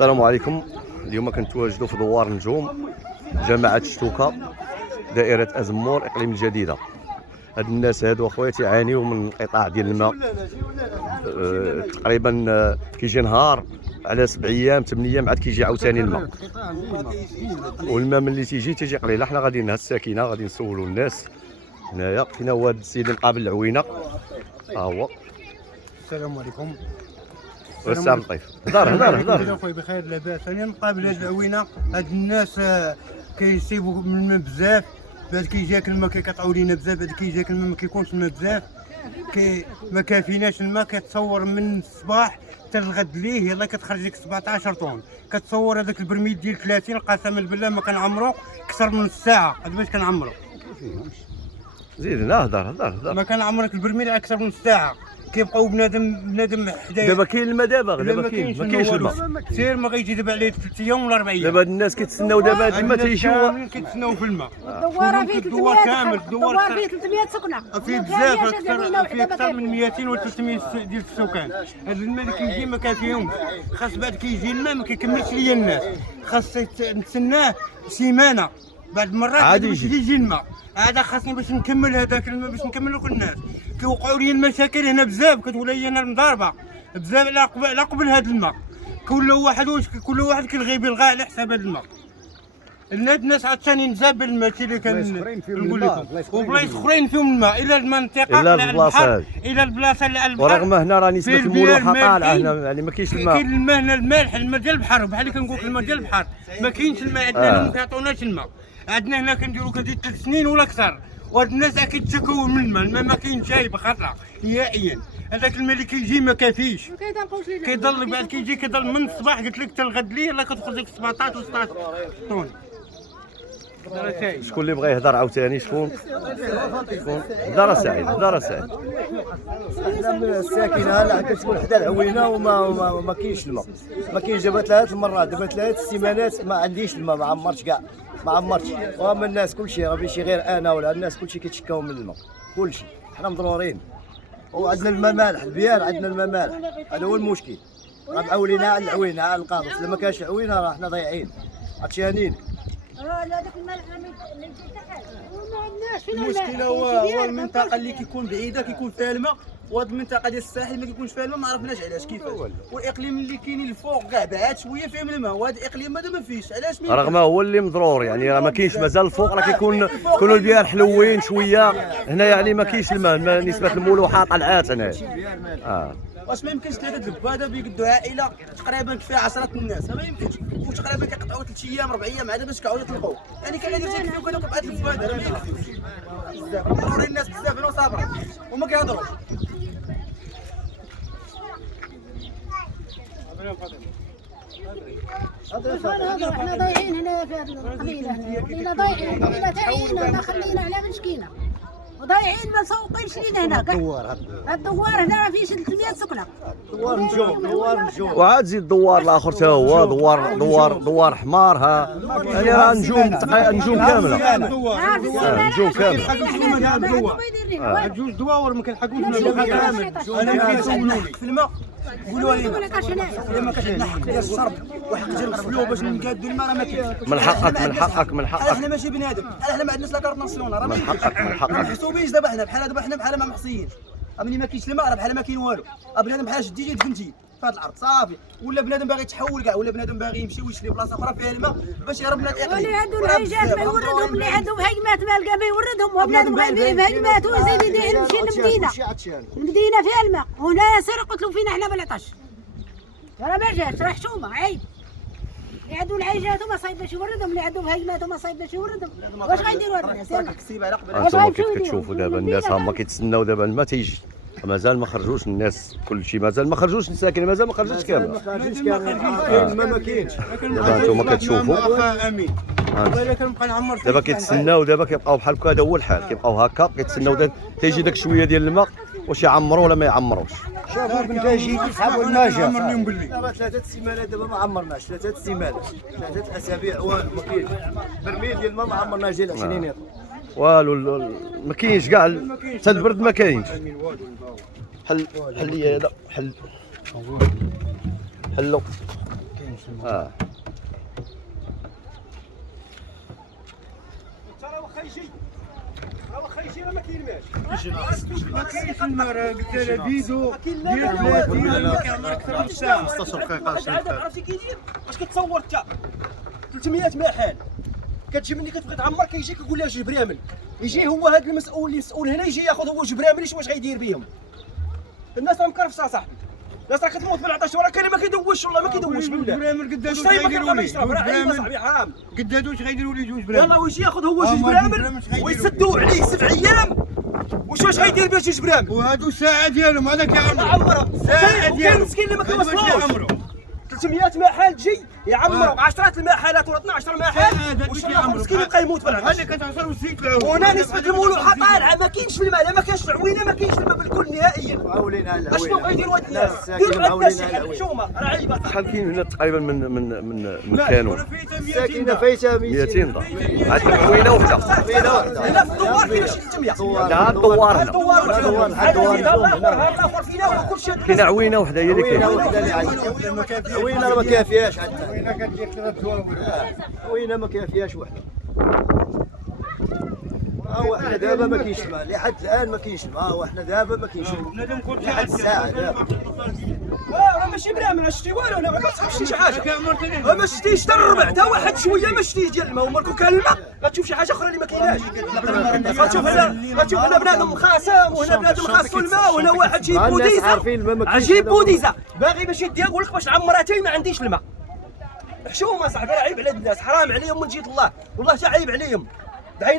السلام عليكم. اليوم كنتواجدوا في دوار نجوم، جماعة شتوكة، دائرة أزمور، إقليم الجديدة. هاد الناس هادو اخويا تيعانيو من انقطاع ديال الماء، تقريبا كيجي نهار على 7 ايام 8 ايام عاد كيجي عاوتاني الماء، والماء ملي تيجي قليل. حنا غادي لهاد الساكنه غادي نسولوا الناس هنايا. فينا هو هاد السيد مقابل العوينه، ها هو. السلام عليكم. والسلام لطيف. هضر خويا بخير لاباس. انا مقابل هاد العوينه، هاد الناس كيصيبوا من الماء بزاف، بعد كيجيك الماء كيقطعوا لينا بزاف، بعد كيجيك الماء ما كيكونش الماء بزاف، ما كافيناش الماء. كتصور من الصباح حتى الغد ليه يلاه كتخرج لك 17 طون. كتصور هذاك البرميل ديال 30 قسما بالله ما كنعمرو اكثر من الساعه. هذا باش كنعمرو. زيدنا هضر. ما كنعمرك البرميل اكثر من الساعه. كيبقاو بنادم حدايا. دابا كاين الماء، دابا ما كاينش الماء. سير ما غيجي دابا عليه 3 ايام ولا 4 ايام. دابا الناس كيتسناو دابا هاد الماء تيجيو، كيتسناو في الماء. الدوار فيه 300 الدوار كامل، الدوار فيه 300 سكنه، فيه بزاف، فيه اكثر من 200 و 300 ديال السكان. هذا الماء اللي كيجي ما كافيهمش. خاص بعد كيجي الماء ما كيكملش ليا الناس، خاص نتسناه سيمانه، بعد مرات عادي باش يجي الماء. هذا خاصني باش نكمل هذاك الماء، باش نكمل لكل الناس. كيوقعوا لي المشاكل هنا بزاف، كتولي هنا المضاربه بزاف على قبل هذا الماء. كل واحد كيلغي بيلغى على حساب هذا الماء. الناس عاوتاني نزاب الماء اللي كنقول لكم، وبلايص اخرين فيهم الماء الى المنطقه الى البلاصه اللي على البحر. ورغم هنا راه نسبه الملوحه طالعه هنا، يعني ما كاينش الماء. كاين الماء هنا، الماء ديال البحر، بحال اللي كنقول لك الماء ديال البحر ما كاينش الماء عندنا. ما كيعطوناش الماء عندنا هنا. كنديروا 3 سنين ولا اكثر، وهاد الناس كيتشكوا من الماء ما كاين شاي بخطره نهائيا. هذاك الماء اللي كيجي ما كافيش، كيضل بعد كيضل من الصباح قلت لك حتى الغد ليه لا كتخرج لك 17 و 16 طون. شكون اللي بغى يهضر عاوتاني؟ شكون؟ هضر سعيد. احنا من الساكنه لا كتكون حدا العوينه وما كاينش الماء. ما كاينش. دابا 3 المرات، دابا 3 سيمانات ما عنديش الماء، ما عمرتش كاع، ما عمرتش. وهما الناس كلشي راه ماشي غير انا ولا الناس، كلشي كيتشكاو من الماء كلشي. حنا مضرورين وعندنا الماء مالح، البيار عندنا الماء مالح. هذا هو المشكل. راه معولين على العوينه على القابص. الا ما كانش العوينه راه حنا ضايعين عطشانين. هذاك الماء ما يمشيش حاجه. المشكله هو المنطقه اللي كيكون بعيده كيكون فيها الماء، وهاد المنطقه ديال الساحل ما كيكونش فيها الماء. ما عرفناش علاش كيفاش. والاقليم اللي كاينين الفوق كاع بعاد شويه فيهم الماء، وهذا الاقليم هذا ما فيهش. علاش؟ رغم هو اللي مضرور، يعني راه ما كاينش مازال الفوق، راه كيكونوا البيار حلوين شويه هنا، يعني ما كاينش الماء. نسبه الملوحه طلعات هنايا. واش ما يمكنش 3 دبابه بيقدوا عائله تقريبا كفايه 10 الناس؟ ما يمكنش. وتقريبا كيقطعوا 3 ايام 4 ايام عاد باش كيعاودوا يطلقوا. يعني كان غادي يكفيو كانوا قطعه الفواد. هذا ما يكفيش بزاف. ضروري الناس بزاف هنا صابرين وما كيهضروش. احنا ضايعين هنا في هذه القبيله، هنا ضايعين، هنا تاعين، هنا خلينا على مسكينه وضايعين. ما مسوقينش لينا هنا. الدوار هنا ما فيش 300 سكنه. دوار نجوم. وعاد زيد دوار الاخر حتى هو دوار حمار. يعني راه نجوم كامله. نجوم كامله. جوج دواور ما كنلحقوش كامل. انا كيسولوني في الماء قولوا لنا الا ما كانش عندنا حق ديال الشرب وحق ديال الفلو باش نقادوا الماء راه ما كاينش. من حقك. احنا ماشي بنادم، احنا ما عندناش لا كارت ناسيونال. راه من حقك. ما محسوبينش. دابا حنا بحال ما محصيينش. ملي ما كاينش الماء راه بحال ما كاين والو. بنادم بحال شديتي دفنتي في هذه الارض صافي. ولا بنادم باغي يتحول كاع، ولا بنادم باغي يمشي ويشري بلاصه اخرى فيها الماء باش يهرب من الاقليم. واللي عنده العيجات ما يوردهم، اللي عندهم هيمات ما لقى ما يوردهم. وبنادم غايبين هيمات وزيد يدير يمشي للمدينه. المدينه فيها الماء، وهنا سير قتلوا فينا احنا بالعطش. راه ما جاش، راه حشومه عيب. اللي عندهم العيجات وما صايب باش يوردهم، اللي عندهم هيمات وما صايب باش يوردهم. واش غيديروا الناس؟ انتم كيف كتشوفوا دابا الناس هما كيتسناو دابا الماء تيجي، مازال ما خرجوش الناس. كلشي مازال ما خرجوش الساكن، مازال ما خرجوش كامل. الماء ما كاينش. دابا انتم كتشوفوا دابا كيتسناو، دابا كيبقاو بحال هكا. هذا هو الحال، كيبقاو هكا كيتسناو تيجي داك شويه ديال الماء، واش يعمروا ولا ما يعمروش. شوفوا بنتا جيتي يسحبوا الماء دابا 3 سيمانات دابا ما عمرناش. 3 سيمانات 3 اسابيع والو ما كاينش. برميل ديال الماء ما عمرناش ديال 20 يطلع والو. ما كاينش كاع، حتى البرد ما كاينش. حل لي هذا، حلو. ما كاينش الماء، راه قلت لها فيديو ديال 30 ما كيعمر اكثر من ساعه. 15 دقيقه 20 دقيقه. عرفتي كي يدير اش كتصور انت 300 محل كتجي ملي كتبغي تعمر كيجي كيقول لها جوج برامل، يجي هو هذا المسؤول اللي مسؤول هنا يجي ياخذ هو جوج برامل واش غيدير بهم؟ الناس راه مكرفصه صاحبي، الناس راه كتموت بالعطش وراه كاين ما كيدوش والله ما كيدوش بالله. برامل قدادو واش طيب ما غيديروا لي كيبقاش يشرب راه عيب جوج صاحبي حرام. قدادو واش غيديروا لي جوج برامل؟ يلاه ويجي ياخذ هو جوج برامل ويسدوا عليه 7 ايام واش غيدير بها جوج برامل؟ وهادو ساعه ديالهم هذا كيعمر عمرها ساعه وكاين ديالهم مسكين اللي ما هذا باش كيوصلوش يعمروا 300 محل تجي يعمروا 10 المحلات ولا 12 محل واش مسكين يبقى يموت بالعطش. هذا كتعصر والزيت له وهنا نسبة الملوحة طالعة ما كاينش الماء، لا ما كاينش العوينة ما كاينش الماء بالكل نهائيا. معولين على الهوية. اشنو بغا يديروا هاد الناس؟ الساكنة ديروا عندنا معولين شي على حل الهوية. حشومة راه عيبة. شحال كاين هنا تقريبا من كانون؟ الساكنة فايتة 200 دار. عندنا عوينه وحده. عوينة واحدة. هنا في الدوار كاين شي 300. لا الدوار هنا الدوار هذا كل شيء. كاينه عوينه وحده هي اللي عوينة كاينه. واحدة اللي عندنا. عوينة راه ما كافياش عندنا. عوينة ما كافياش وحدة. وحنا دابا ما كاينش الماء، لحد الآن ما كاينش الماء، وحنا دابا ما كاينش الماء. لحد الساعة دابا. راه ماشي برامل ما شتي والو، انا ما كتشوفش شي حاجة. ما شتيش حتى الربع حتى واحد شوية ما شتيش ديال الماء، ومالكو كان الماء غتشوف شي حاجة أخرى اللي ما كايناش. غتشوف هنا بنادم خاصم وهنا بنادم خاصو الماء وهنا واحد جايب الناس بوديزة عارفين الماء ما كاينش عجيب هذا بوديزة باغي باش يديها يقول لك باش نعمرها تاي ما عنديش الماء. حشومة صاحبي راه عيب على الناس، حرام عليهم من جهة الله، والله حتى عيب عليهم. دعينا